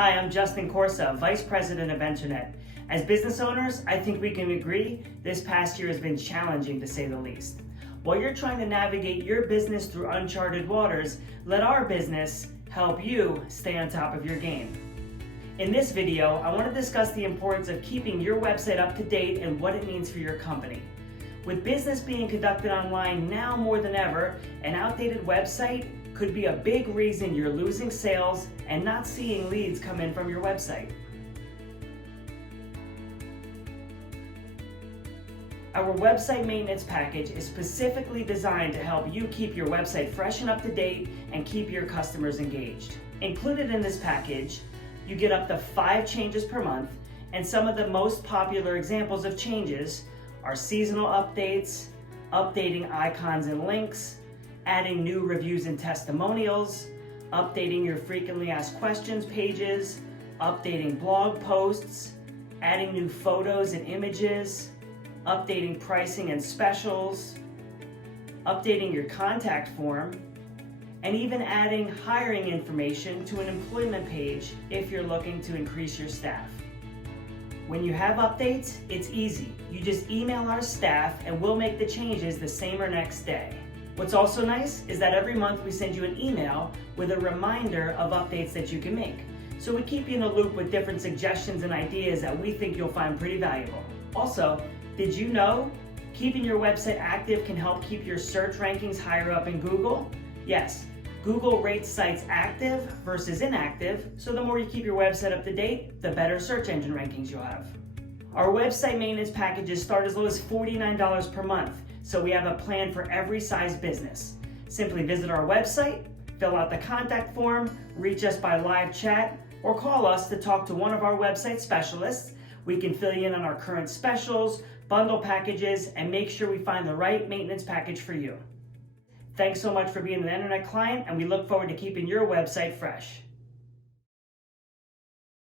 Hi, I'm Justin Corsa, Vice President of Internet. As business owners, I think we can agree this past year has been challenging to say the least. While you're trying to navigate your business through uncharted waters, let our business help you stay on top of your game. In this video, I want to discuss the importance of keeping your website up to date and what it means for your company. With business being conducted online now more than ever, an outdated website could be a big reason you're losing sales and not seeing leads come in from your website. Our website maintenance package is specifically designed to help you keep your website fresh and up to date and keep your customers engaged. Included in this package, you get up to 5 changes per month, and some of the most popular examples of changes are seasonal updates, updating icons and links, adding new reviews and testimonials, updating your frequently asked questions pages, updating blog posts, adding new photos and images, updating pricing and specials, updating your contact form, and even adding hiring information to an employment page if you're looking to increase your staff. When you have updates, it's easy. You just email our staff and we'll make the changes the same or next day. What's also nice is that every month we send you an email with a reminder of updates that you can make. So we keep you in the loop with different suggestions and ideas that we think you'll find pretty valuable. Also, did you know keeping your website active can help keep your search rankings higher up in Google? Yes, Google rates sites active versus inactive, so the more you keep your website up to date, the better search engine rankings you'll have. Our website maintenance packages start as low as $49 per month, so we have a plan for every size business. Simply visit our website, fill out the contact form, reach us by live chat, or call us to talk to one of our website specialists. We can fill you in on our current specials, bundle packages, and make sure we find the right maintenance package for you. Thanks so much for being an internet client, and we look forward to keeping your website fresh.